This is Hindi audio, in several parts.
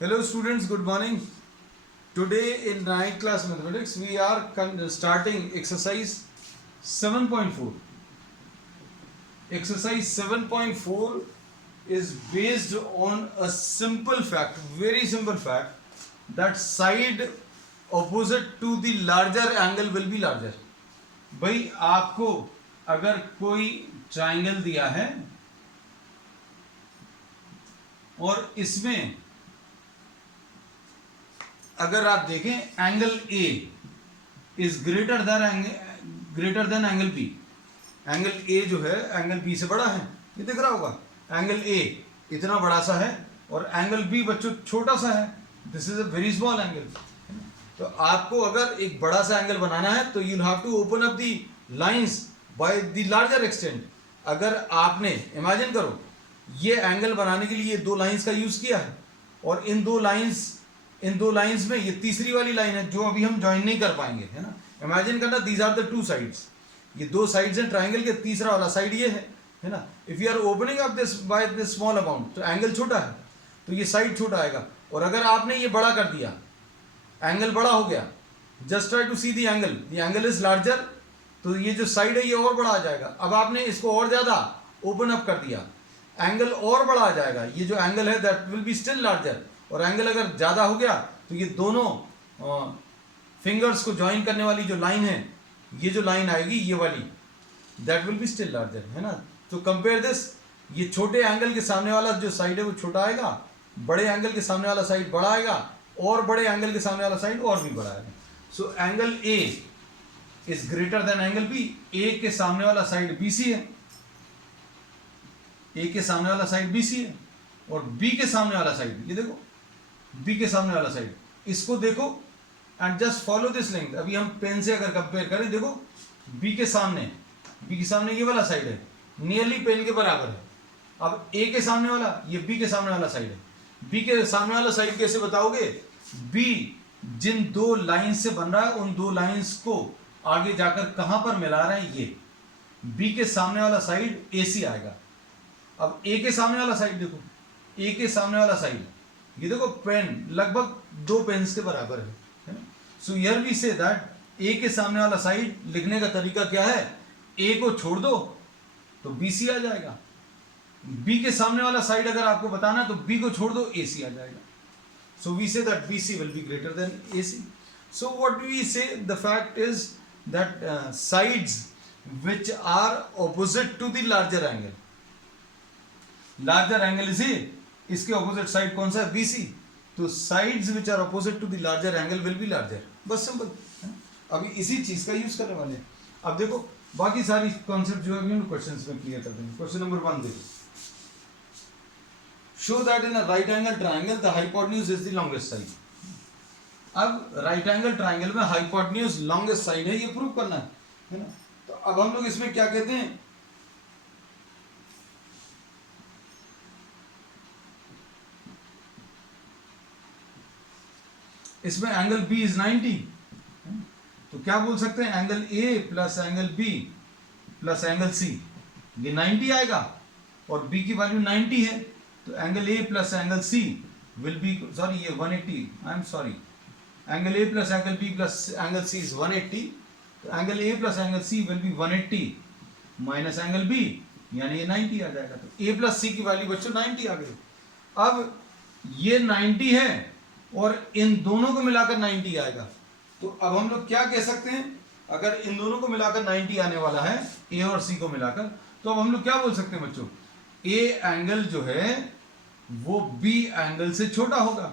Hello students, good morning. Today in 9th class mathematics we are starting exercise 7.4. Exercise 7.4 is based on a simple fact, very simple fact, that side opposite to the larger angle will be larger. भाई आपको अगर कोई ट्राइंगल दिया है और इसमें अगर आप देखें angle A is greater than angle B, angle A जो है एंगल बी से बड़ा है, ये दिख रहा होगा। एंगल ए इतना बड़ा सा है और एंगल बी बच्चों छोटा सा है। This is a very small angle. तो आपको अगर एक बड़ा सा एंगल बनाना है तो you have to open up the lines by the larger extent. अगर आपने इमेजिन करो ये एंगल बनाने के लिए दो लाइंस का यूज किया है और इन दो लाइंस में ये तीसरी वाली लाइन है जो अभी हम ज्वाइन नहीं कर पाएंगे, है ना। इमेजिन करना these are the two sides, ये दो साइड्स हैं ट्राइंगल के, तीसरा वाला साइड ये है ना। If you are opening up this by this small amount तो एंगल छोटा है तो ये साइड छोटा आएगा। और अगर आपने ये बड़ा कर दिया, एंगल बड़ा हो गया, just try to see the angle is larger, तो ये जो साइड है ये और बड़ा आ जाएगा। अब आपने इसको और ज्यादा ओपन अप कर दिया, एंगल और बड़ा आ जाएगा। ये जो एंगल है that will be still larger. और एंगल अगर ज्यादा हो गया तो ये दोनों फिंगर्स को ज्वाइन करने वाली जो लाइन है, ये जो लाइन आएगी ये वाली, that will be still larger, है ना। तो कंपेयर दिस, ये छोटे एंगल के सामने वाला जो साइड है वो छोटा आएगा, बड़े एंगल के सामने वाला साइड बड़ा आएगा और बड़े एंगल के सामने वाला साइड और भी बड़ा आएगा। So angle A is greater than angle B. A के सामने वाला साइड बी सी है, ए के सामने वाला साइड बी सी है और बी के सामने वाला साइड, ये देखो बी के सामने वाला साइड, इसको देखो and just follow this length. अभी हम पेन से अगर कंपेयर करें, देखो बी के सामने ये वाला साइड है, नियरली पेन के बराबर है। अब ए के सामने वाला, ये बी के सामने वाला साइड है। बी के सामने वाला साइड कैसे बताओगे? बी जिन दो लाइंस से बन रहा है उन दो लाइंस को आगे जाकर कहां पर मिला रहे हैं, ये बी के सामने वाला साइड ए सी आएगा। अब ए के सामने वाला साइड देखो, ए के सामने वाला साइड ये देखो, पेन लगभग दो पेन्स के बराबर है। So here we say that A के सामने वाला साइड लिखने का तरीका क्या है? ए को छोड़ दो तो बी सी आ जाएगा। बी के सामने वाला साइड अगर आपको बताना है तो बी को छोड़ दो, ए सी आ जाएगा। So we say that B C will be greater than A C. So what we say, the fact is that sides which are opposite to the larger angle, larger angle is A, इसके opposite side कौन सा है? BC। तो sides which are opposite to the larger angle will be larger। बस सिंपल। अभी इसी चीज का यूज करने वाले हैं। अब देखो बाकी सारी कॉन्सेप्ट जो है क्वेश्चंस में क्लियर कर देंगे। क्वेश्चन नंबर 1 देखो, show that in a right angle triangle the hypotenuse is the longest side. अब राइट एंगल ट्राइंगल में हाइपोटेन्यूज लॉन्गेस्ट साइड है, ये प्रूव करना है ना। तो अब हम लोग इसमें क्या कहते हैं? इसमें एंगल बी इज 90, तो क्या बोल सकते हैं? Angle A plus angle B plus angle C, ये 90 आएगा और बी की वैल्यू 90 है, तो angle A plus angle C will be, sorry ये 180, I am sorry, angle A plus angle B plus angle C is 180, तो angle A plus angle C will be 180 minus angle B, यानी ये 90 आ जाएगा। तो ए प्लस सी की वैल्यू बच्चों 90 आ गई। अब ये 90 है और इन दोनों को मिलाकर 90 आएगा, तो अब हम लोग क्या कह सकते हैं? अगर इन दोनों को मिलाकर 90 आने वाला है, ए और सी को मिलाकर, तो अब हम लोग क्या बोल सकते हैं बच्चों? ए एंगल जो है वो बी एंगल से छोटा होगा,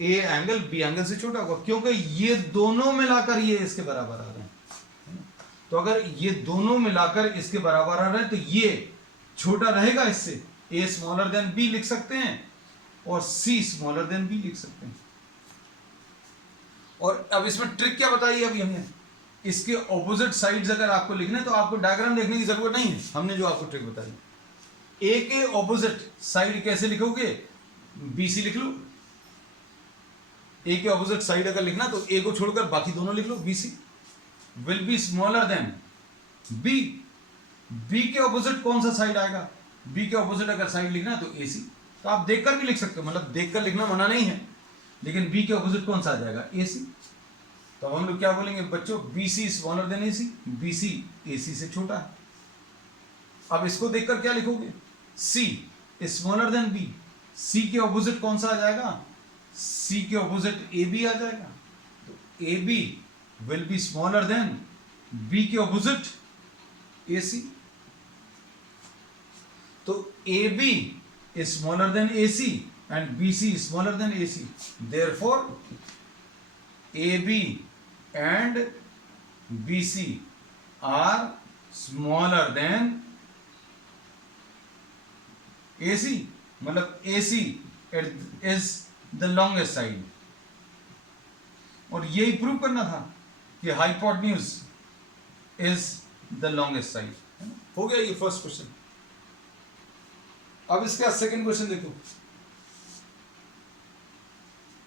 ए एंगल बी एंगल से छोटा होगा, क्योंकि ये दोनों मिलाकर ये इसके बराबर आ रहे हैं। तो अगर ये दोनों मिलाकर इसके बराबर आ रहे हैं तो ये छोटा रहेगा इससे, ए स्मॉलर देन बी लिख सकते हैं और सी स्मॉलर देन बी लिख सकते हैं। और अब इसमें ट्रिक क्या बताई अभी हमने? इसके ऑपोजिट साइड्स अगर आपको लिखने तो आपको डायग्राम देखने की जरूरत नहीं है, हमने जो आपको ट्रिक बताई। ए के ऑपोजिट साइड कैसे लिखोगे? बी सी लिख लो। ए के ऑपोजिट साइड अगर लिखना तो ए को छोड़कर बाकी दोनों लिख लो, B C will be smaller than B. B के ऑपोजिट कौन सा साइड आएगा? बी के ऑपोजिट अगर साइड लिखना तो ए सी, तो आप देखकर भी लिख सकते हो, मतलब देखकर लिखना मना नहीं है, लेकिन बी के ऑपोजिट कौन सा आ जाएगा, ए सी। तो हम लोग क्या बोलेंगे बच्चों, B C smaller then A C, B C ए सी से छोटा है। अब इसको देखकर क्या लिखोगे, सी स्मॉलर देन बी, सी के ऑपोजिट कौन सा आ जाएगा, सी के ऑपोजिट ए बी आ जाएगा। तो A B will be smaller than B के ऑपोजिट ए सी। तो A B is smaller than AC and BC is smaller than AC. Therefore, AB and BC are smaller than AC. मतलब AC is the longest side. और यही प्रूव करना था कि hypotenuse is the longest side. हो गया ये फर्स्ट क्वेश्चन। अब इसका सेकंड क्वेश्चन देखो।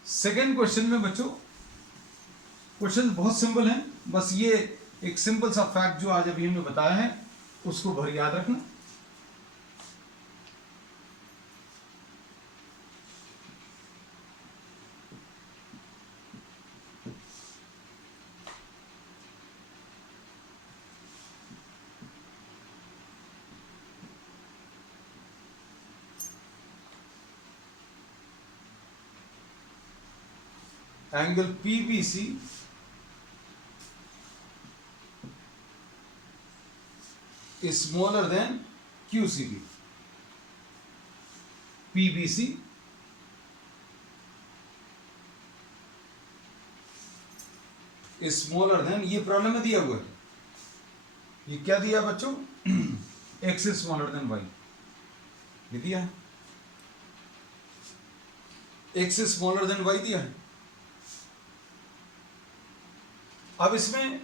सेकंड क्वेश्चन में बच्चों क्वेश्चन बहुत सिंपल है, बस ये एक सिंपल सा फैक्ट जो आज अभी हमने बताया है उसको भर याद रखना। Angle PBC is smaller than QCB. PBC is smaller than, ये प्रॉब्लम में दिया हुआ है, ये क्या दिया बच्चों, x is smaller than y, ये दिया है, x is smaller than y दिया है। अब इसमें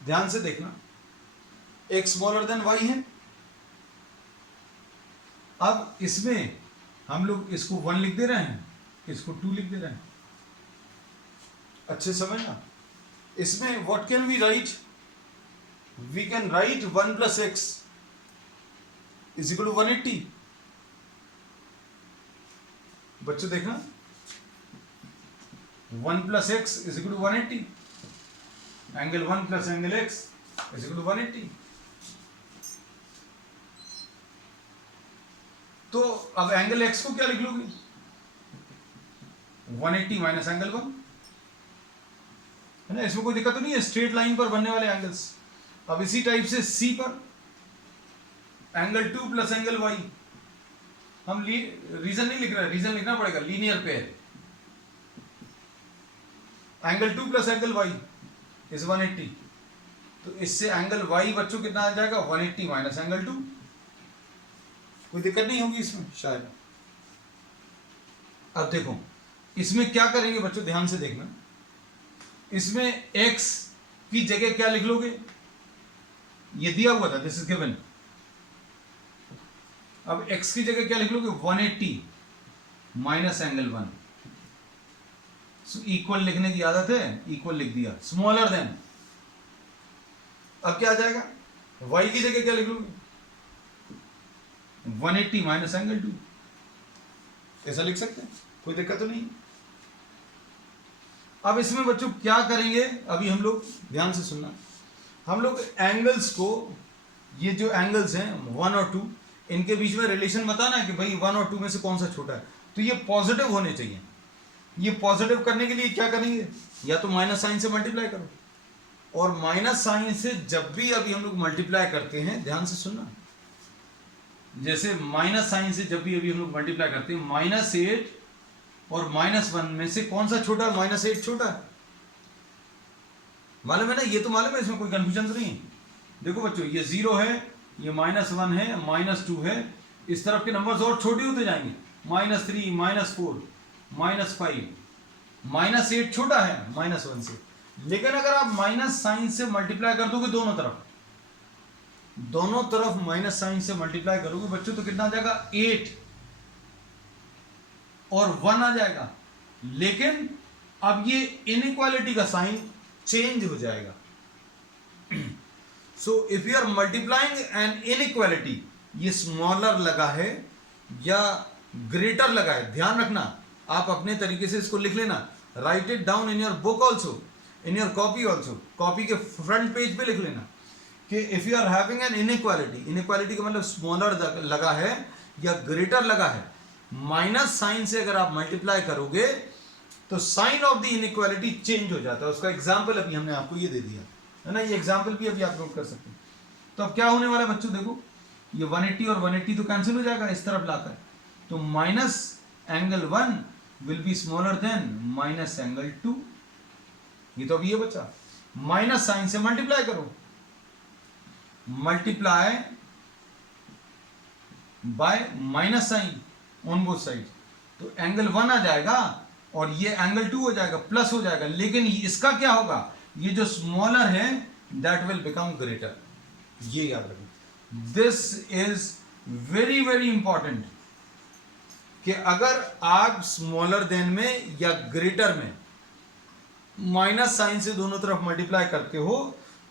ध्यान से देखना, x स्मॉलर देन y है। अब इसमें हम लोग इसको 1 लिख दे रहे हैं, इसको 2 लिख दे रहे हैं, अच्छे समझना। इसमें what can we write, we can write 1 + x is equal to 180। बच्चों देखना, 1 + x is equal to 180, angle 1 + angle x is equal to 180। तो अब एंगल x को क्या लिख लोगे, 180 माइनस एंगल 1, है ना, इसमें कोई दिक्कत तो नहीं है, स्ट्रेट लाइन पर बनने वाले एंगल्स। अब इसी टाइप से C पर एंगल 2 + एंगल y, हम रीजन नहीं लिख रहे, रीजन लिखना पड़ेगा, linear pair, angle 2 + angle y is 180। तो इससे एंगल y बच्चों कितना आ जाएगा, 180 माइनस एंगल 2। कोई दिक्कत नहीं होगी इसमें शायद। अब देखो इसमें क्या करेंगे बच्चों, ध्यान से देखना, इसमें x की जगह क्या लिख लोगे, ये दिया हुआ था, दिस इज गिवन। अब x की जगह क्या लिख लोगे, 180 माइनस एंगल 1। इक्वल लिखने की आदत है, इक्वल लिख दिया, स्मॉलर देन। अब क्या आ जाएगा, y की जगह क्या लिख लोगे, 180 माइनस एंगल 2, ऐसा लिख सकते हैं, कोई दिक्कत तो नहीं। अब इसमें बच्चों क्या करेंगे, अभी हम लोग ध्यान से सुनना, हम लोग एंगल्स को, ये जो एंगल्स हैं 1 और 2, इनके बीच में रिलेशन बताना है कि भाई 1 और 2 में से कौन सा छोटा है, तो ये पॉजिटिव होने चाहिए। ये पॉजिटिव करने के लिए क्या करेंगे, या तो माइनस साइन से मल्टीप्लाई करो, और माइनस साइन से जब भी अभी हम लोग मल्टीप्लाई करते हैं, ध्यान से सुनना, जैसे माइनस साइन से जब भी अभी हम लोग मल्टीप्लाई करते हैं, -8 और -1 में से कौन सा छोटा है, -8 छोटा है, मालूम है ना, ये तो मालूम है, इसमें कोई कंफ्यूजन तो नहीं है। देखो बच्चों, ये 0 है, ये -1 है, -2 है, इस तरफ के नंबर्स और छोटे होते जाएंगे, -3, -4, -5, -8 छोटा है -1 से। लेकिन अगर आप माइनस साइन से मल्टीप्लाई कर दोगे दोनों तरफ माइनस साइन से मल्टीप्लाई करोगे बच्चों, तो कितना आ जाएगा, 8 और 1 आ जाएगा। लेकिन अब ये इनइक्वालिटी का साइन चेंज हो जाएगा। So if you are multiplying an inequality, ये स्मॉलर लगा है या ग्रेटर लगा है, ध्यान रखना, आप अपने तरीके से इसको लिख लेना, write it down in your book also, in your copy also, copy के फ्रंट पेज पे लिख लेना कि if you are having an inequality, inequality का मतलब स्मॉलर लगा है या ग्रेटर लगा है, माइनस साइन से अगर आप मल्टीप्लाई करोगे तो sign of the inequality change हो जाता है। उसका एग्जाम्पल अभी हमने आपको ये दे दिया है ना, ये एग्जाम्पल भी अभी आप नोट कर सकते हैं। तो अब क्या होने वाला है बच्चों, देखो ये 180 और 180 तो कैंसिल हो जाएगा इस तरफ लाकर, तो minus angle 1 will be smaller than minus angle 2, ये तो अभी ये बचा, माइनस साइन से मल्टीप्लाई करो, multiply by minus sign on both side, तो एंगल 1 आ जाएगा और ये एंगल 2 हो जाएगा, प्लस हो जाएगा, लेकिन इसका क्या होगा, ये जो स्मॉलर है दैट विल बिकम ग्रेटर, ये याद रखो। This is very very important कि अगर आप स्मॉलर देन में या ग्रेटर में माइनस साइन से दोनों तरफ मल्टीप्लाई करते हो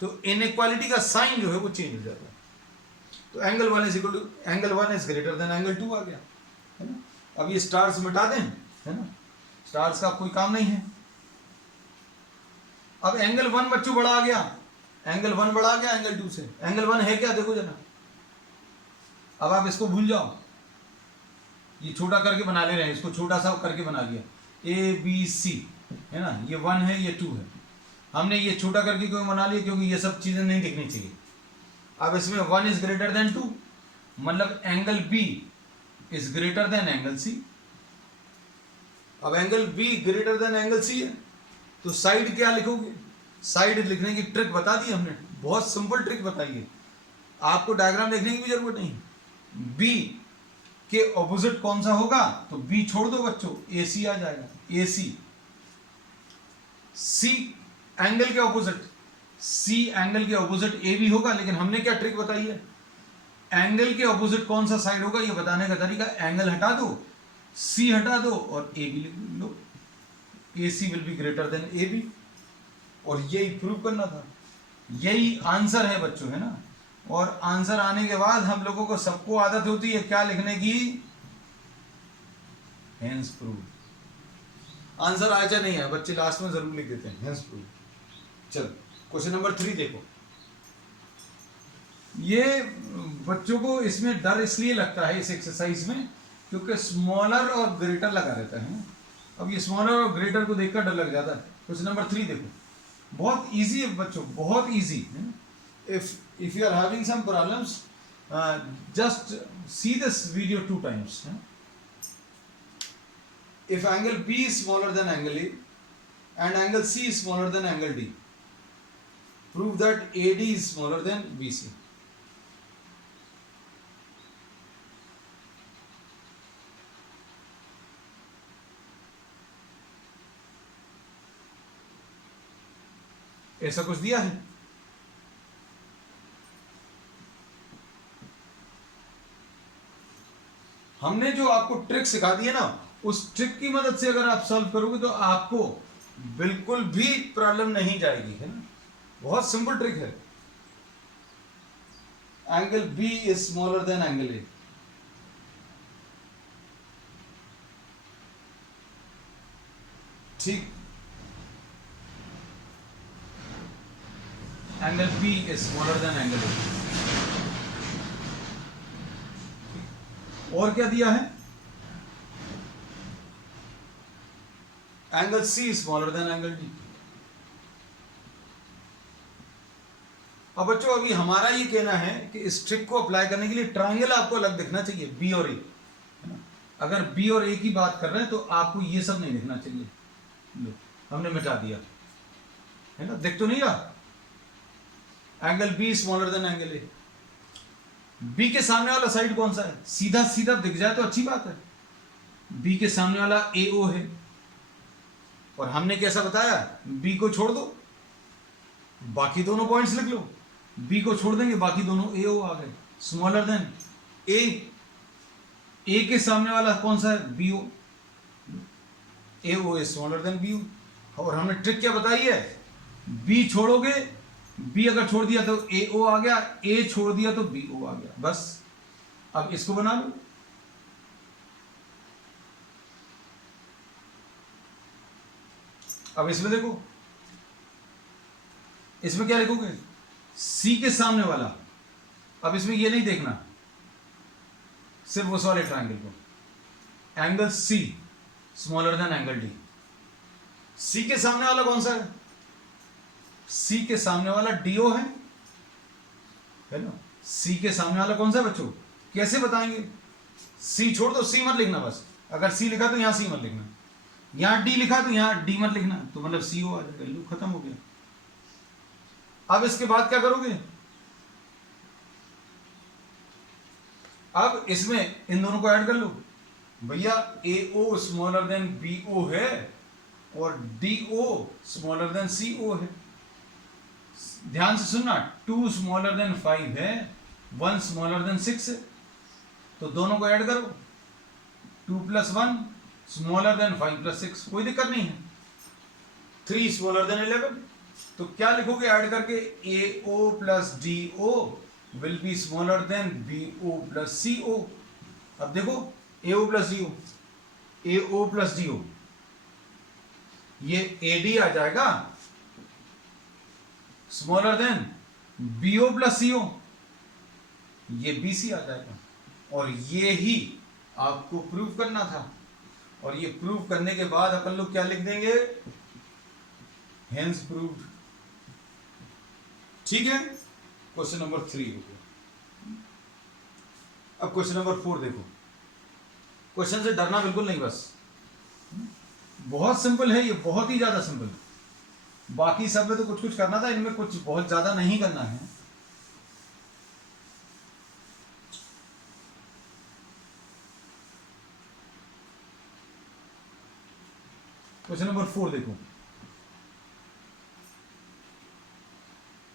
तो इनइक्वालिटी का साइन जो है वो चेंज हो जाता है। तो angle 1 is equal to angle 1 is greater than angle 2 आ गया, है ना। अब ये स्टार्स मिटा दें, है ना, स्टार्स का कोई काम नहीं है। अब एंगल 1 बच्चों बड़ा आ गया, एंगल 1 बड़ा आ गया एंगल 2 से, एंगल 1 है क्या, देखो जना, अब आप इसको भूल जाओ, ये छोटा करके बना ले रहे हैं, इसको छोटा सा करके बना लिया, ए बी सी, है ना, ये 1 है ये 2 है, हमने ये छोटा करके क्यों बना लिया, क्योंकि ये सब चीजें नहीं दिखनी चाहिए। अब इसमें 1 इज ग्रेटर देन 2, मतलब angle B is greater than angle C. अब angle B greater than angle C है तो साइड क्या लिखोगे, साइड लिखने की ट्रिक बता दी हमने, बहुत सिंपल ट्रिक बताई है, आपको डायग्राम देखने की भी जरूरत नहीं। बी के ऑपोजिट कौन सा होगा, तो बी छोड़ दो बच्चों, ए सी आ जाएगा, ए सी। सी एंगल के ऑपोजिट, सी एंगल के ऑपोजिट ए बी होगा, लेकिन हमने क्या ट्रिक बताई है, एंगल के ऑपोजिट कौन सा साइड होगा ये बताने का तरीका, एंगल हटा दो, सी हटा दो और ए बी लिख लो, A C will be greater than A B, और यही प्रूव करना था, यही आंसर है बच्चों, है ना। और आंसर आने के बाद हम लोगों को सबको आदत होती है क्या लिखने की, हेंस प्रूव। आंसर आया चाहे नहीं है, बच्चे लास्ट में जरूर लिख देते हैं हेंस प्रूव। चलो क्वेश्चन नंबर 3 देखो, ये बच्चों को इसमें डर इसलिए लगता है इस एक्सरसाइज में क्योंकि स्मॉलर और ग्रेटर लगा रहता है। अब ये स्मॉलर और ग्रेटर को देखकर डर लग जाता है। क्वेश्चन नंबर 3 देखो, बहुत इजी है बच्चों, बहुत easy. if you are having some problems, just see this video 2 times. If angle B is smaller than angle A and angle C is smaller than angle D, prove that AD is smaller than BC. ऐसा कुछ दिया है, हमने जो आपको ट्रिक सिखा दी है ना, उस ट्रिक की मदद से अगर आप सॉल्व करोगे तो आपको बिल्कुल भी प्रॉब्लम नहीं जाएगी, है ना। बहुत सिंपल ट्रिक है। Angle B is smaller than angle A, ठीक, angle B is smaller than angle A. और क्या दिया है, angle C smaller than angle D. अब बच्चों अभी हमारा ये कहना है कि इस ट्रिक को अप्लाई करने के लिए ट्रायंगल आपको अलग दिखना चाहिए, बी और ए, है ना। अगर बी और ए की बात कर रहे हैं तो आपको ये सब नहीं दिखना चाहिए, लो हमने मिटा दिया, है ना, दिख तो नहीं रहा। Angle B smaller than angle A, B के सामने वाला साइड कौन सा है, सीधा सीधा दिख जाए तो अच्छी बात है। बी के सामने वाला ए ओ है, और हमने कैसा बताया, बी को छोड़ दो, बाकी दोनों पॉइंट्स लिख लो, बी को छोड़ देंगे बाकी दोनों ए ओ आ गए, स्मॉलर देन ए के सामने वाला कौन सा है, B O, A O is smaller than B O. और हमने ट्रिक क्या बताई है, बी छोड़ोगे बी अगर छोड़ दिया तो ए ओ आ गया, ए छोड़ दिया तो बी ओ आ गया, बस। अब इसको बना लो। अब इसमें देखो, इसमें क्या लिखोगे, सी के सामने वाला। अब इसमें ये नहीं देखना, सिर्फ उस वाले ट्रायंगल को, angle C smaller than angle D. C के सामने वाला कौन सा है, सी के सामने वाला डीओ है ना। सी के सामने वाला कौन सा है बच्चों, कैसे बताएंगे, सी छोड़ दो, सी मत लिखना बस। अगर सी लिखा तो यहां सी मत लिखना, यहां डी लिखा तो यहां डी मत लिखना, तो मतलब सी ओ आ जाएगा, लो खत्म हो गया। अब इसके बाद क्या करोगे, अब इसमें इन दोनों को ऐड कर लो भैया, ए ओ स्मॉलर देन बी ओ है और डी ओ स्मॉलर देन सी ओ है। ध्यान से सुनना, 2 स्मॉलर देन 5 है, 1 स्मॉलर देन 6 है, तो दोनों को ऐड करो, 2 + 1 स्मॉलर देन 5 + 6, कोई दिक्कत नहीं है, 3 स्मॉलर देन 11। तो क्या लिखोगे ऐड करके, A O plus D O will be smaller than B O plus C O. अब देखो, A O plus D O, A O plus D O, ये ए डी आ जाएगा smaller than B O plus C O, ये बी सी आ जाएगा। और ये ही आपको प्रूव करना था, और ये प्रूव करने के बाद अपन लोग क्या लिख देंगे, हेंस प्रूव्ड। ठीक है, क्वेश्चन नंबर 3 हो गया। अब क्वेश्चन नंबर 4 देखो, क्वेश्चन से डरना बिल्कुल नहीं, बस बहुत सिंपल है ये, बहुत ही ज्यादा सिंपल है। बाकी सब में तो कुछ कुछ करना था, इनमें कुछ बहुत ज्यादा नहीं करना है। क्वेश्चन नंबर 4 देखो,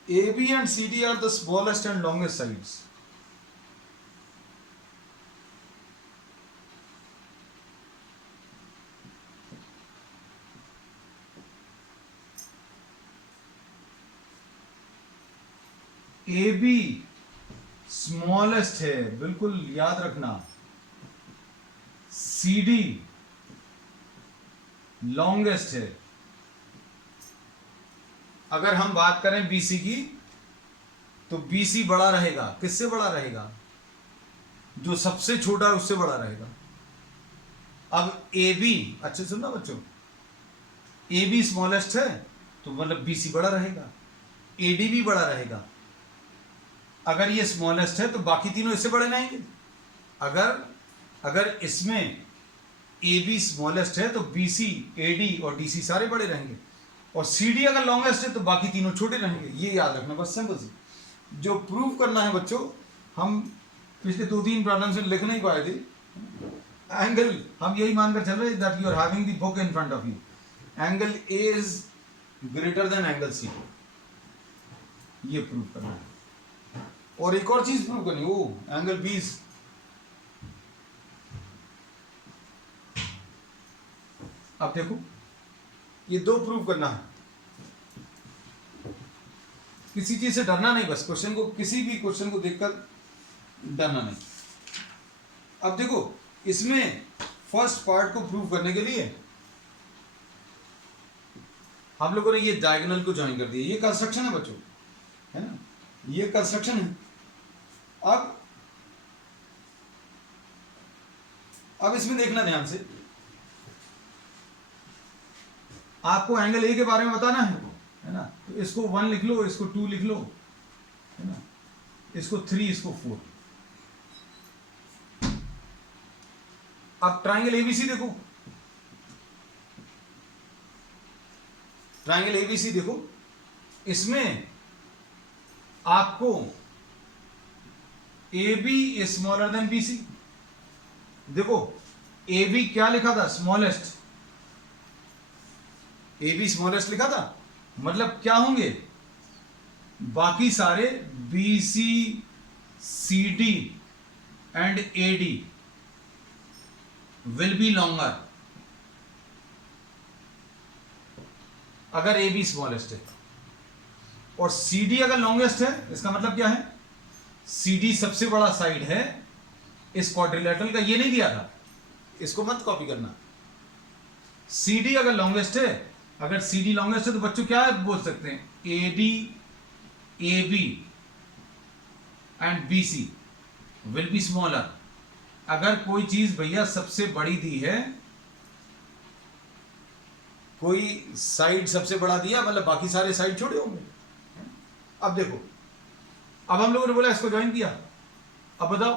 AB and CD are the smallest and longest sides. AB smallest है, बिल्कुल याद रखना, CD लॉन्गेस्ट है। अगर हम बात करें BC की, तो BC बड़ा रहेगा, किससे बड़ा रहेगा, जो सबसे छोटा है उससे बड़ा रहेगा। अब AB, अच्छे सुनना बच्चों, AB स्मॉलेस्ट है तो मतलब BC बड़ा रहेगा, AD भी बड़ा रहेगा। अगर ये स्मॉलेस्ट है तो बाकी तीनों इससे बड़े रहेंगे। अगर इसमें AB स्मॉलेस्ट है तो BC, AD और DC सारे बड़े रहेंगे, और CD अगर लॉन्गेस्ट है तो बाकी तीनों छोटे रहेंगे। ये याद रखना बस, सिंपल सी। जो प्रूव करना है बच्चों, हम पिछले 2-3 प्रॉब्लम से लिख नहीं पाए थे। एंगल हम यही मानकर चल रहे that you are having the book in front of you, angle A is greater than angle C, ये प्रूव करना है। और एक और चीज प्रूव करनी, वो एंगल बी इज, अब देखो ये 2 प्रूव करना है, किसी चीज से डरना नहीं, बस क्वेश्चन को, किसी भी क्वेश्चन को देखकर डरना नहीं। अब देखो इसमें फर्स्ट पार्ट को प्रूव करने के लिए हम लोगों ने ये डायगोनल को ज्वाइन कर दिया, ये कंस्ट्रक्शन है बच्चों, है ना, ये कंस्ट्रक्शन है। अब इसमें देखना ध्यान से, आपको एंगल ए के बारे में बताना है ना, तो इसको 1 लिख लो, इसको 2 लिख लो, है ना, इसको 3, इसको 4। अब ट्राइंगल एबीसी देखो, ट्राइंगल एबीसी देखो, इसमें आपको AB is smaller then BC। देखो AB क्या लिखा था, स्मॉलेस्ट, AB स्मॉलेस्ट लिखा था, मतलब क्या होंगे, बाकी सारे BC, CD and AD will be longer अगर AB स्मॉलेस्ट है। और सी डी अगर लॉन्गेस्ट है, इसका मतलब क्या है, सी डी सबसे बड़ा साइड है इस क्वाड्रिलेटरल का। ये नहीं दिया था, इसको मत कॉपी करना। सी डी अगर लॉन्गेस्ट है, अगर सी डी लॉन्गेस्ट है तो बच्चों क्या है बोल सकते हैं, A D A B and B C will be smaller. अगर कोई चीज भैया सबसे बड़ी दी है, कोई साइड सबसे बड़ा दिया, मतलब बाकी सारे साइड छोटे होंगे। अब देखो, अब हम लोगों ने बोला इसको ज्वाइन किया, अब बताओ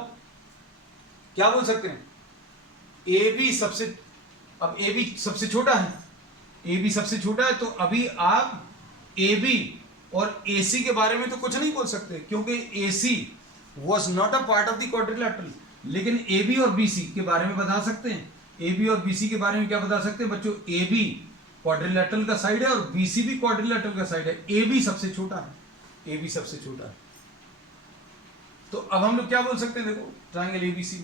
क्या बोल सकते हैं, ए बी सबसे, अब ए बी सबसे छोटा है, ए बी सबसे छोटा है, तो अभी आप ए बी और ए सी के बारे में तो कुछ नहीं बोल सकते, क्योंकि A C was not a part of the quadrilateral. लेकिन ए बी और बी सी के बारे में बता सकते हैं। ए बी और बी सी के बारे में क्या बता सकते हैं बच्चों, ए बी क्वाड्रिलेटरल का साइड है और बी सी भी क्वाड्रिलेटरल का साइड है। ए बी सबसे छोटा है, ए बी सबसे छोटा है। तो अब हम लोग क्या बोल सकते हैं, देखो ट्रायंगल एबीसी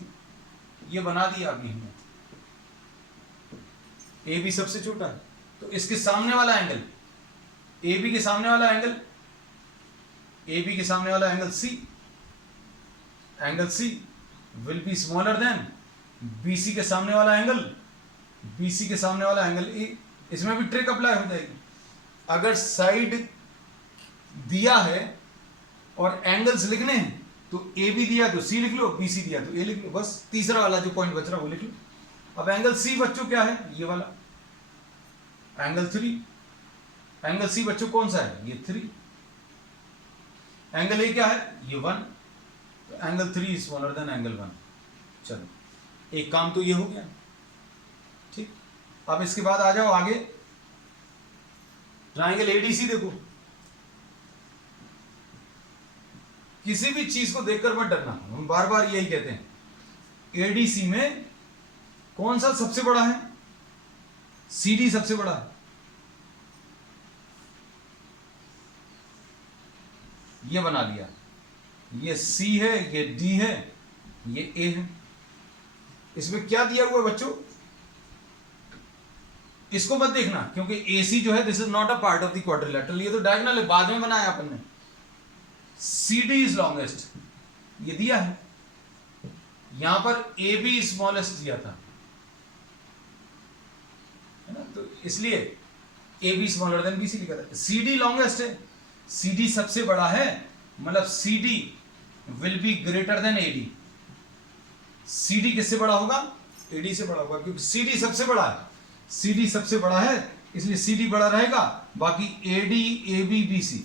ये बना दिया अभी हमने, ए बी सबसे छोटा है, तो इसके सामने वाला एंगल, ए बी के सामने वाला एंगल, ए बी के सामने वाला angle C will be smaller than B C के सामने वाला एंगल, बी सी के सामने वाला एंगल ए। इसमें भी ट्रिक अप्लाई हो जाएगी। अगर साइड दिया है और एंगल्स लिखने हैं तो ए बी दिया तो सी लिख लो, बी सी दिया तो ए लिख लो, बस तीसरा वाला जो पॉइंट बच रहा वो लिख लो। अब एंगल सी बच्चों क्या है, ये वाला एंगल 3। एंगल सी बच्चों कौन सा है, ये 3। एंगल ए क्या है, ये 1। तो angle 3 is smaller than angle 1। चलो एक काम तो ये हो गया, ठीक। अब इसके बाद आ जाओ आगे, ट्रायंगल एडीसी देखो। किसी भी चीज को देखकर मत डरना, हम बार बार यही कहते हैं। एडीसी में कौन सा सबसे बड़ा है, सीडी सबसे बड़ा है। ये बना लिया, ये सी है, ये डी है, ये ए है। इसमें क्या दिया हुआ है बच्चों, इसको मत देखना, क्योंकि एसी जो है this is not a part of the quadrilateral, ये तो डायगोनल है, बाद में बनाया अपन ने। सी डी इज लॉन्गेस्ट, ये दिया है। यहां पर ए बी स्मॉलेस्ट दिया था, है ना, तो इसलिए A B smaller than B C लिखा था। सी डी लॉन्गेस्ट है, सी डी सबसे बड़ा है, मतलब C D will be greater than A D. C D किससे बड़ा होगा, ए डी से बड़ा होगा, क्योंकि सी डी सबसे बड़ा है, सी डी सबसे बड़ा है, इसलिए सी डी बड़ा रहेगा। बाकी A D A B B C,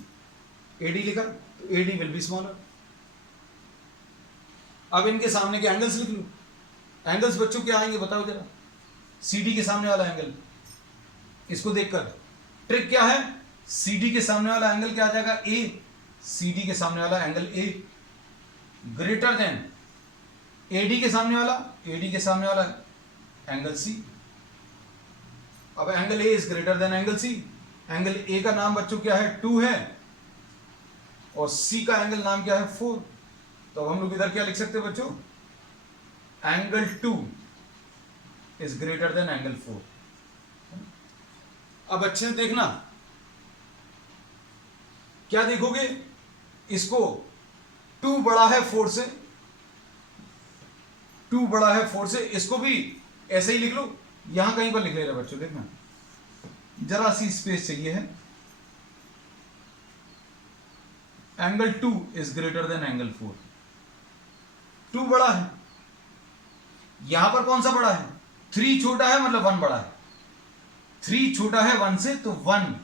A D लिखा तो A D will be smaller. अब इनके सामने के एंगल्स लिख लो। एंगल्स बच्चों क्या आएंगे बताओ जरा, सी डी के सामने वाला एंगल, इसको देखकर ट्रिक क्या है, सी डी के सामने वाला एंगल क्या आ जाएगा, ए। सी डी के सामने वाला angle A greater than A D के सामने वाला, ए डी के सामने वाला एंगल सी। अब angle A is greater than angle C. Angle A का नाम बच्चों क्या है, 2 है, और सी का एंगल नाम क्या है, 4। तो अब हम लोग इधर क्या लिख सकते हैं बच्चों, angle 2 is greater than angle 4। अब अच्छे से देखना, क्या देखोगे, इसको 2 बड़ा है 4 से, 2 बड़ा है 4 से, इसको भी ऐसे ही लिख लो, यहां कहीं पर लिख ले रहा बच्चों, देखना जरा सी स्पेस चाहिए है। Angle 2 is greater than angle 4। 2 बड़ा है, यहां पर कौन सा बड़ा है, 3 छोटा है, मतलब 1 बड़ा है। 3 छोटा है 1 से, तो 1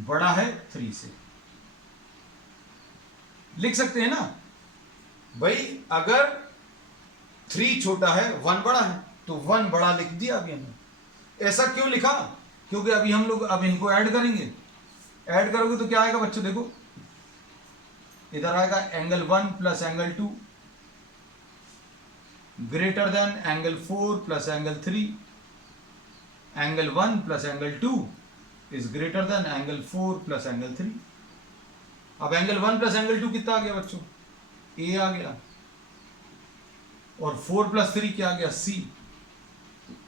बड़ा है 3 से। लिख सकते हैं ना भाई, अगर 3 छोटा है 1 बड़ा है, तो 1 बड़ा लिख दिया अभी हमने। ऐसा क्यों लिखा, क्योंकि अभी हम लोग अब इनको ऐड करेंगे। ऐड करोगे तो क्या आएगा बच्चों, देखो इधर आएगा angle 1 plus angle 2 greater than angle 4 plus angle 3। Angle 1 plus angle 2 is greater than angle 4 plus angle 3। अब एंगल 1 प्लस एंगल 2 कितना आ गया बच्चों, ए आ गया, और 4 प्लस 3 क्या आ गया, C.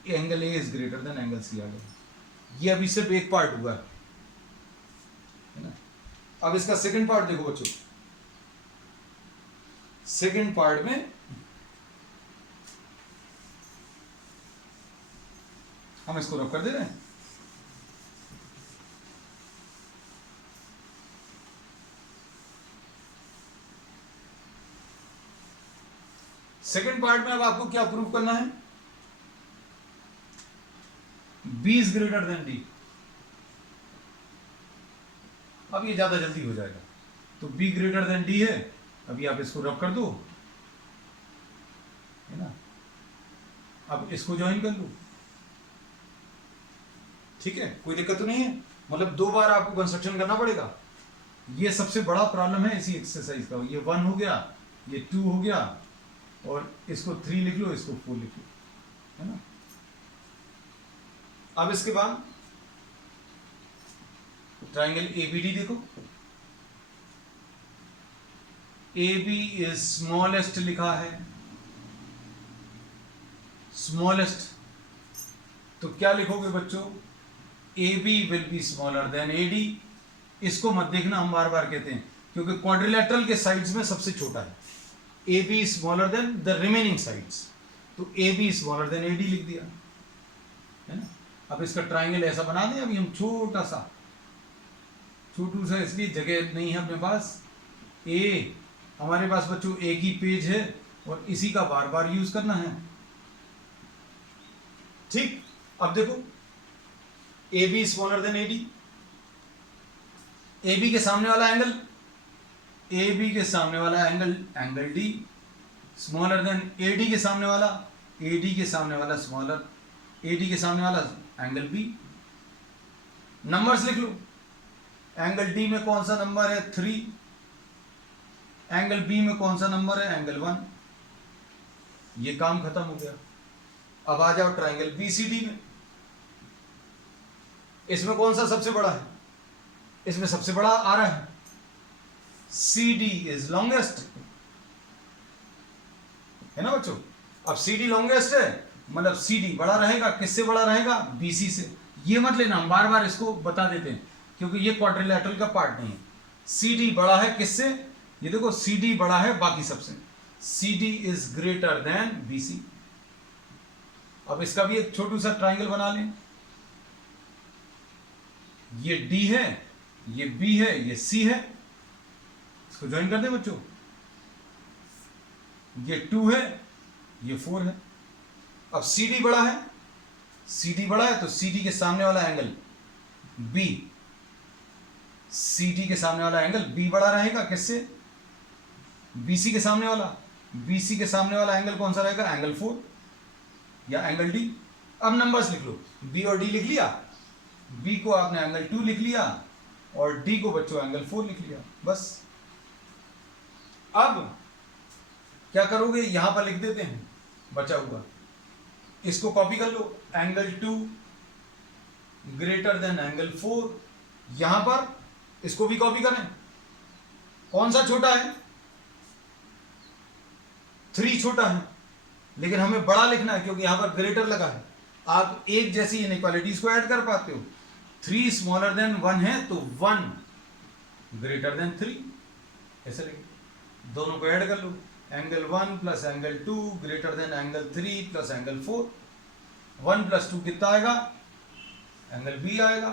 Angle A is greater than angle C आ गया। ये अभी सिर्फ एक पार्ट हुआ है ना। अब इसका सेकंड पार्ट देखो बच्चों, सेकंड पार्ट में हम इसको रब कर दे रहे हैं। सेकंड पार्ट में अब आपको क्या प्रूव करना है, B is greater then D। अब ये ज्यादा जल्दी हो जाएगा, तो B ग्रेटर देन D है, अभी आप इसको रब कर दो, है ना। अब इसको ज्वाइन कर लो, ठीक है, कोई दिक्कत तो नहीं है। मतलब 2 बार आपको कंस्ट्रक्शन करना पड़ेगा। ये सबसे बड़ा प्रॉब्लम है इसी एक्सरसाइज का। ये 1 हो गया, ये 2 हो गया, और इसको 3 लिख लो, इसको 4 लिख लो, है ना। अब इसके बाद ट्राइंगल ABD देखो, AB इज स्मॉलेस्ट लिखा है, स्मॉलेस्ट, तो क्या लिखोगे बच्चों, AB will be smaller then AD। इसको मत देखना, हम बार बार कहते हैं, क्योंकि क्वाड्रिलेटरल के साइड्स में सबसे छोटा है। AB smaller than the remaining sides, तो AB स्मॉलर देन AD लिख दिया, है ना। अब इसका ट्राइंगल ऐसा बना दें, अभी हम छोटा सा इसलिए जगह नहीं है अपने पास। हमारे पास बच्चों एक ही पेज है और इसी का बार बार यूज करना है, ठीक। अब देखो AB smaller than AD, AB के सामने वाला एंगल, AB के सामने वाला angle D smaller than AD के सामने वाला, AD के सामने वाला स्मॉलर, AD के सामने वाला एंगल B। नंबर्स लिख लो, एंगल D में कौन सा नंबर है 3, एंगल B में कौन सा नंबर है एंगल 1। ये काम खत्म हो गया। अब आ जाओ ट्राइंगल BCD में, इसमें कौन सा सबसे बड़ा है, इसमें सबसे बड़ा आ रहा है CD इज लॉन्गेस्ट, है ना बच्चों। अब CD लॉन्गेस्ट है, मतलब CD बड़ा रहेगा, किससे बड़ा रहेगा, BC से। ये मत लेना, हम बार बार इसको बता देते हैं क्योंकि ये क्वाड्रिलेटरल का पार्ट नहीं है। CD बड़ा है किससे, ये देखो CD बड़ा है बाकी सबसे, CD is greater then BC। अब इसका भी एक छोटू सा ट्राइंगल बना लें, ये D है, ये B है, ये C है, इसको ज्वाइन कर दे बच्चों। ये 2 है, ये 4 है। अब CD बड़ा है, CD बड़ा है तो CD के सामने वाला एंगल B, CD के सामने वाला एंगल B बड़ा रहेगा किससे, BC के सामने वाला, BC के सामने वाला एंगल कौन सा रहेगा, एंगल 4 या एंगल D। अब नंबर्स लिख लो, B और D लिख लिया, B को आपने एंगल 2 लिख लिया और D को बच्चों एंगल 4 लिख लिया, बस। अब क्या करोगे, यहां पर लिख देते हैं बचा हुआ, इसको कॉपी कर लो, एंगल 2 ग्रेटर देन एंगल 4। यहां पर इसको भी कॉपी करें, कौन सा छोटा है, 3 छोटा है, लेकिन हमें बड़ा लिखना है क्योंकि यहां पर ग्रेटर लगा है। आप एक जैसी इनइक्वालिटीज को ऐड कर पाते हो, 3 स्मॉलर देन 1 है तो 1 ग्रेटर देन 3, ऐसे लिखे, दोनों को ऐड कर लो, angle 1 plus angle 2 greater than angle 3 plus angle 4। 1 plus 2 कितना आएगा, एंगल B आएगा।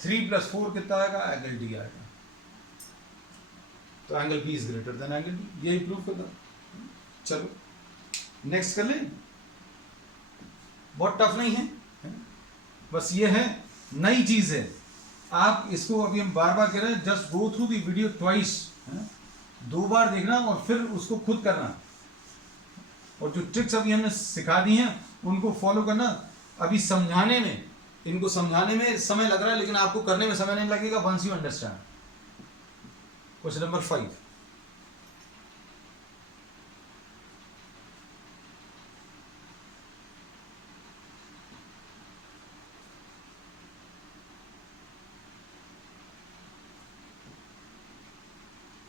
3 प्लस 4 कितना आएगा, एंगल D आएगा। तो angle B is greater than angle D, यही प्रूव कर दो। चलो नेक्स्ट कर लें, बहुत टफ नहीं है, बस ये है, नई चीज है। आप इसको अभी हम बार बार कह रहे हैं, just go through the video twice, 2 बार देखना और फिर उसको खुद करना, और जो ट्रिक्स अभी हमने सिखा दी हैं उनको फॉलो करना। अभी समझाने में, इनको समझाने में समय लग रहा है, लेकिन आपको करने में समय नहीं लगेगा once you understand. Question number 5,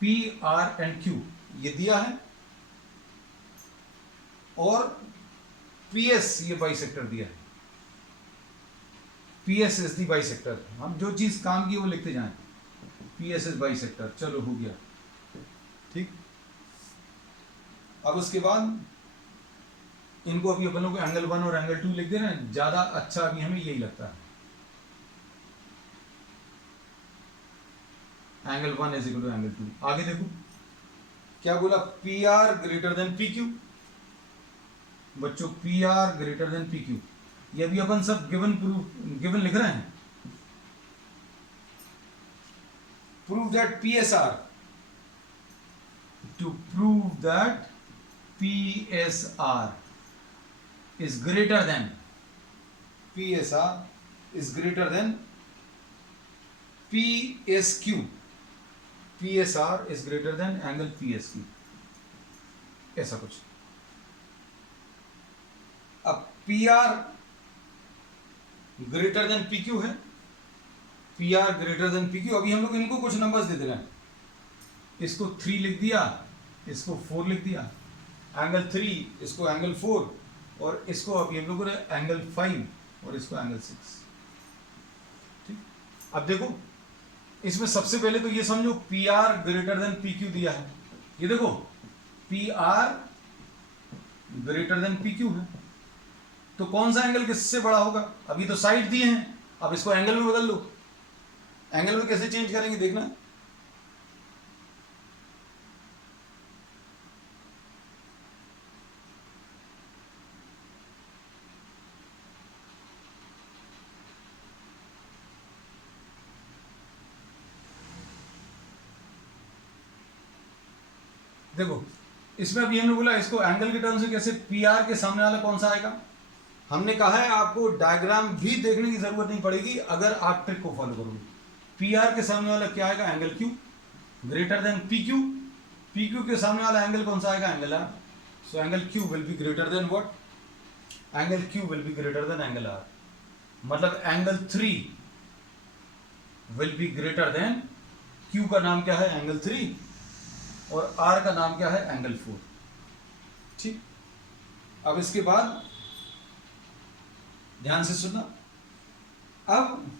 P, R and Q ये दिया है, और PS ये बाइसेक्टर दिया है। PS is the bisector. हम जो चीज काम की वो लिखते जाएं। पी एस एस बाइसेक्टर, चलो हो गया ठीक। अब उसके बाद इनको अभी अपन लोग एंगल 1 और एंगल 2 लिख दे रहे हैं, ज्यादा अच्छा अभी हमें यही लगता है। Angle 1 is equal to angle 2। आगे देखो क्या बोला, P R greater than P Q. बच्चों P R greater than P Q, ये भी अपन सब गिवन प्रूफ गिवन लिख रहे हैं। Prove that P S R, to prove that P S R is greater than, P S R is greater than P S Q, P S R is greater than angle P S Q, ऐसा कुछ। अब P R greater than P Q है, P R greater than P Q. अभी हम लोग इनको कुछ नंबर्स दे दे रहे हैं, इसको 3 लिख दिया, इसको 4 लिख दिया, एंगल 3 इसको एंगल 4, और इसको अभी हम लोग एंगल 5 और इसको एंगल 6 ठीक। अब देखो इसमें सबसे पहले तो ये समझो P R greater than P Q दिया है, ये देखो P R greater than P Q है, तो कौन सा एंगल किससे बड़ा होगा? अभी तो साइड दिए हैं, अब इसको एंगल में बदल लो। एंगल में कैसे चेंज करेंगे देखना, देखो इसमें अभी हमने बोला इसको एंगल के टर्म्स में कैसे, पी आर के सामने वाला कौन सा आएगा। हमने कहा है आपको डायग्राम भी देखने की जरूरत नहीं पड़ेगी अगर आप ट्रिक को फॉलो करोगे। पी आर के सामने वाला क्या आएगा, angle Q greater than P Q, P Q के सामने वाला एंगल कौन सा आएगा, angle R. So angle Q will be greater than what, angle Q will be greater than angle R, मतलब angle 3 will be greater than, Q का नाम क्या है एंगल 3 और आर का नाम क्या है एंगल 4 ठीक। अब इसके बाद ध्यान से सुनना, अब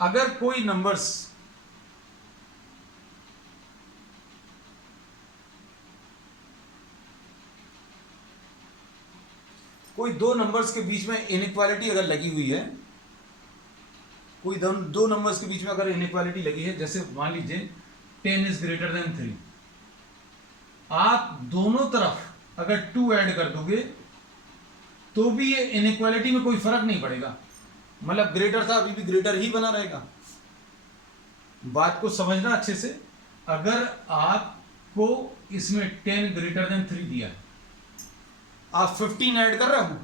अगर कोई नंबर्स कोई दो नंबर्स के बीच में इनइक्वालिटी अगर लगी हुई है, कोई दो नंबर्स के बीच में अगर इनइक्वालिटी लगी है, जैसे मान लीजिए 10 इज ग्रेटर देन 3, आप दोनों तरफ अगर 2 ऐड कर दोगे तो भी ये इनइक्वालिटी में कोई फर्क नहीं पड़ेगा, मतलब ग्रेटर था अभी भी ग्रेटर ही बना रहेगा। बात को समझना अच्छे से, अगर आपको इसमें 10 ग्रेटर देन 3 दिया है, आप 15 ऐड कर रहे हो,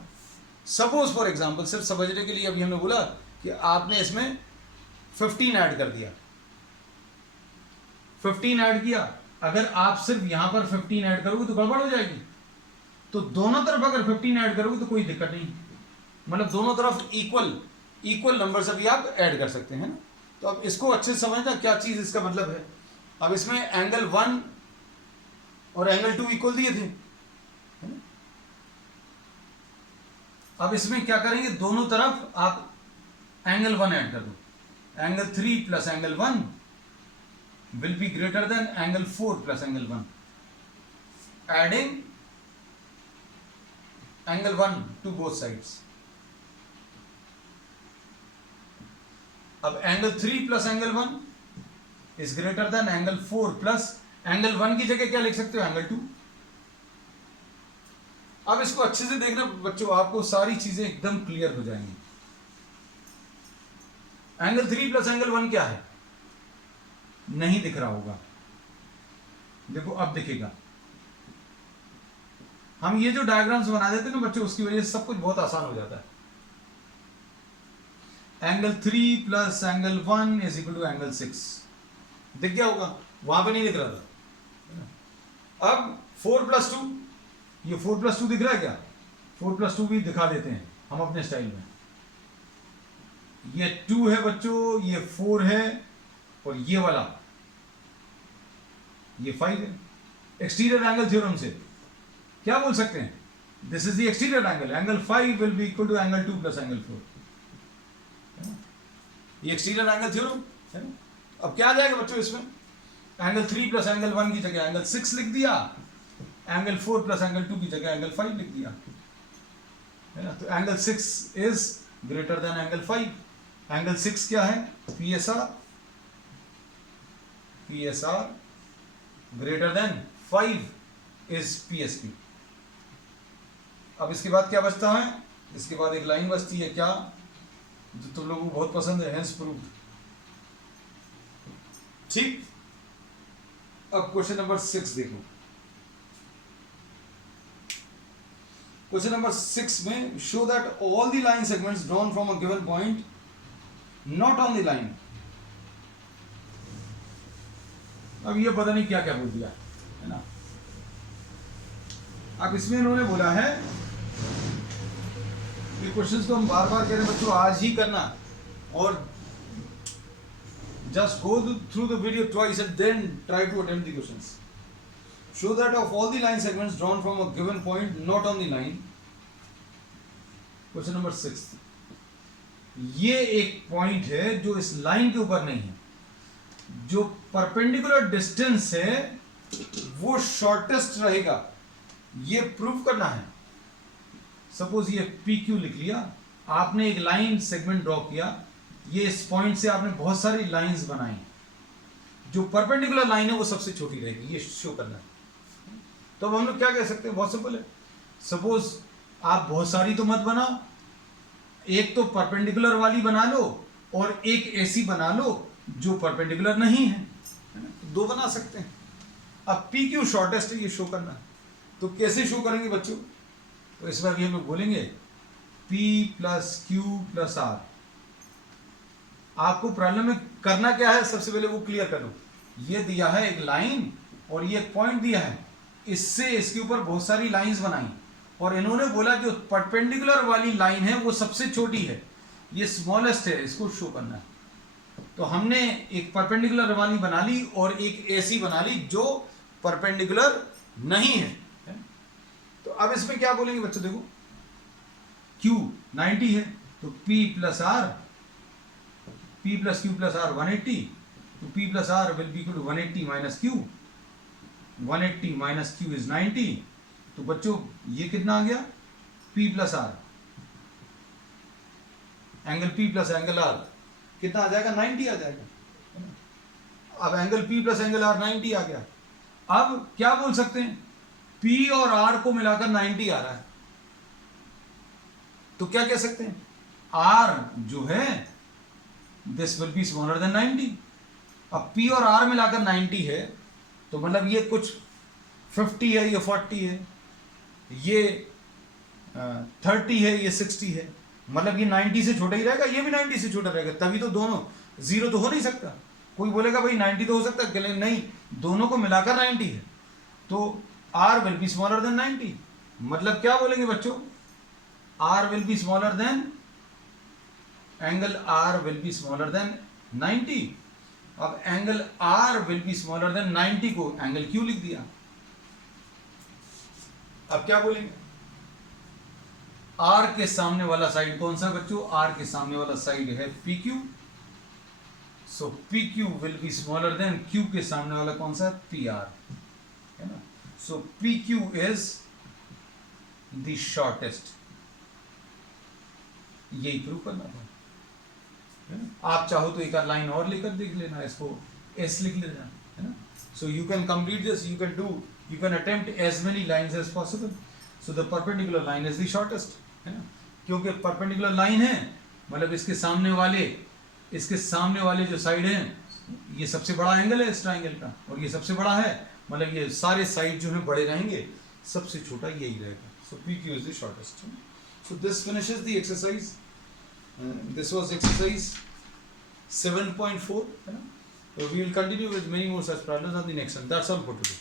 सपोज फॉर एग्जांपल, सिर्फ समझने के लिए अभी हमने बोला कि आपने इसमें 15 ऐड कर दिया, 15 ऐड किया, अगर आप सिर्फ यहां पर 15 ऐड करोगे तो गड़बड़ हो जाएगी, तो दोनों तरफ अगर 15 ऐड करोगे तो कोई दिक्कत नहीं, मतलब दोनों तरफ इक्वल नंबर्स अभी आप ऐड कर सकते हैं ना। तो अब इसको अच्छे से समझना क्या चीज इसका मतलब है। अब इसमें एंगल 1 और एंगल 2 इक्वल दिए थे, है ना? अब इसमें क्या करेंगे, दोनों तरफ आप एंगल 1 ऐड कर दो, angle 3 plus angle 1 will be greater than angle 4 plus angle 1, adding angle 1 to both sides. अब angle 3 plus angle 1 is greater than angle 4 plus angle 1 की जगह क्या लिख सकते हो, angle 2। अब इसको अच्छे से देखना बच्चों, आपको सारी चीजें एकदम क्लियर हो जाएंगी। एंगल 3 प्लस एंगल 1 क्या है, नहीं दिख रहा होगा, देखो अब दिखेगा। हम ये जो डायग्राम्स बना देते हैं ना बच्चों, उसकी वजह से सब कुछ बहुत आसान हो जाता है। Angle 3 plus angle 1 is equal to angle 6, दिख गया होगा, वहां पे नहीं दिख रहा था। अब 4 प्लस 2, ये 4 प्लस 2 दिख रहा है क्या, 4 प्लस 2 भी दिखा देते हैं हम अपने स्टाइल में। ये 2 है बच्चों, ये 4 है, और ये वाला ये 5 है। एक्सटीरियर एंगल थ्योरम से क्या बोल सकते हैं, this is the exterior angle, angle 5 will be equal to angle 2 plus angle 4, ये एक्सटीरियर एंगल थ्योरम है ना। अब क्या आ जाएगा बच्चों इसमें, एंगल 3 प्लस एंगल 1 की जगह एंगल 6 लिख दिया, एंगल 4 प्लस एंगल 2 की जगह एंगल 5 लिख दिया, है ना। तो angle 6 is greater than angle 5, angle 6 क्या है, PSR, PSR greater than 5 is PSP। अब इसके बाद क्या बचता है, इसके बाद एक लाइन बचती है क्या, जो तुम लोगों को बहुत पसंद है, हेंस प्रूव्ड। ठीक, अब क्वेश्चन नंबर 6 देखो। क्वेश्चन नंबर 6 में show that all the line segments drawn from a given point not on the line. अब ये पता नहीं क्या क्या बोल दिया है ना। अब इसमें इन्होंने बोला है, ये क्वेश्चंस को हम बार बार कह रहे हैं बच्चों, आज ही करना, और just go through the video twice and then try to attempt the questions. Show that of all the line segments drawn from a given point not on the line. Question number 6. ये एक पॉइंट है जो इस लाइन के ऊपर नहीं है, जो परपेंडिकुलर डिस्टेंस है वो शॉर्टेस्ट रहेगा, ये प्रूव करना है। सपोज ये PQ लिख लिया, आपने एक लाइन सेगमेंट ड्रॉ किया, ये इस पॉइंट से आपने बहुत सारी लाइंस बनाई, जो परपेंडिकुलर लाइन है वो सबसे छोटी रहेगी, ये शो करना है। तो अब हम लोग क्या कह सकते हैं, बहुत सिंपल है। सपोज आप बहुत सारी तो मत बनाओ, एक तो परपेंडिकुलर वाली बना लो और एक ऐसी बना लो जो परपेंडिकुलर नहीं है, दो बना सकते हैं। अब PQ शॉर्टेस्ट है, ये शो करना है। तो कैसे शो करेंगे बच्चों, तो इसमें अभी हम लोग बोलेंगे P plus Q plus R। आपको प्रॉब्लम में करना क्या है, सबसे पहले वो क्लियर करो। ये दिया है एक लाइन और ये एक पॉइंट दिया है, इससे इसके ऊपर बहुत सारी लाइंस बनाई, और इन्होंने बोला जो परपेंडिकुलर वाली लाइन है वो सबसे छोटी है, ये स्मॉलेस्ट है, इसको शो करना है। तो हमने एक परपेंडिकुलर वाली बना ली और एक ऐसी बना ली जो परपेंडिकुलर नहीं है। तो अब इसमें क्या बोलेंगे बच्चों, देखो Q 90 है, तो P plus R, P plus Q plus R 180, तो P plus R will be equal to 180 minus Q, 180 minus Q is 90। तो बच्चों ये कितना आ गया, P plus R, angle P plus angle R कितना आ जाएगा, 90 आ जाएगा। अब angle P plus angle R 90 आ गया। अब क्या बोल सकते हैं, P और R को मिलाकर 90 आ रहा है, तो क्या कह सकते हैं, R जो है this will be smaller then 90। अब P और R मिलाकर 90 है, तो मतलब ये कुछ 50 है, ये 40 है, ये 30 है, ये 60 है, मतलब ये 90 से छोटा ही रहेगा, ये भी 90 से छोटा रहेगा, तभी तो दोनों, जीरो तो हो नहीं सकता। कोई बोलेगा भाई 90 तो हो सकता है, नहीं, दोनों को मिलाकर 90 है, तो R will be smaller then 90। मतलब क्या बोलेंगे बच्चों, R will be smaller than, angle R will be smaller then 90। अब angle R will be smaller then 90 को एंगल Q लिख दिया। अब क्या बोलेंगे, R के सामने वाला साइड कौन सा बच्चों, R के सामने वाला साइड है PQ, so PQ will be smaller then Q के सामने वाला कौन सा, PR, है ना। सो PQ इज द शॉर्टेस्ट, यही प्रूव करना था। आप चाहो तो एक लाइन और लेकर देख लेना, इसको S लिख लेना, है ना। So you can complete this, you can do, you can attempt as many lines as possible. So the perpendicular line is the shortest, है ना, क्योंकि perpendicular line है, मतलब इसके सामने वाले जो साइड हैं, ये सबसे बड़ा एंगल है इस ट्राइंगल का, और ये सबसे बड़ा है, मतलब ये सारे साइड जो हैं बड़े रहेंगे, सबसे छोटा यही रहेगा। So PQ is the shortest. So this finishes the exercise. This was exercise 7.4, है ना. So we will continue with many more such problems on the next one. That's all for today.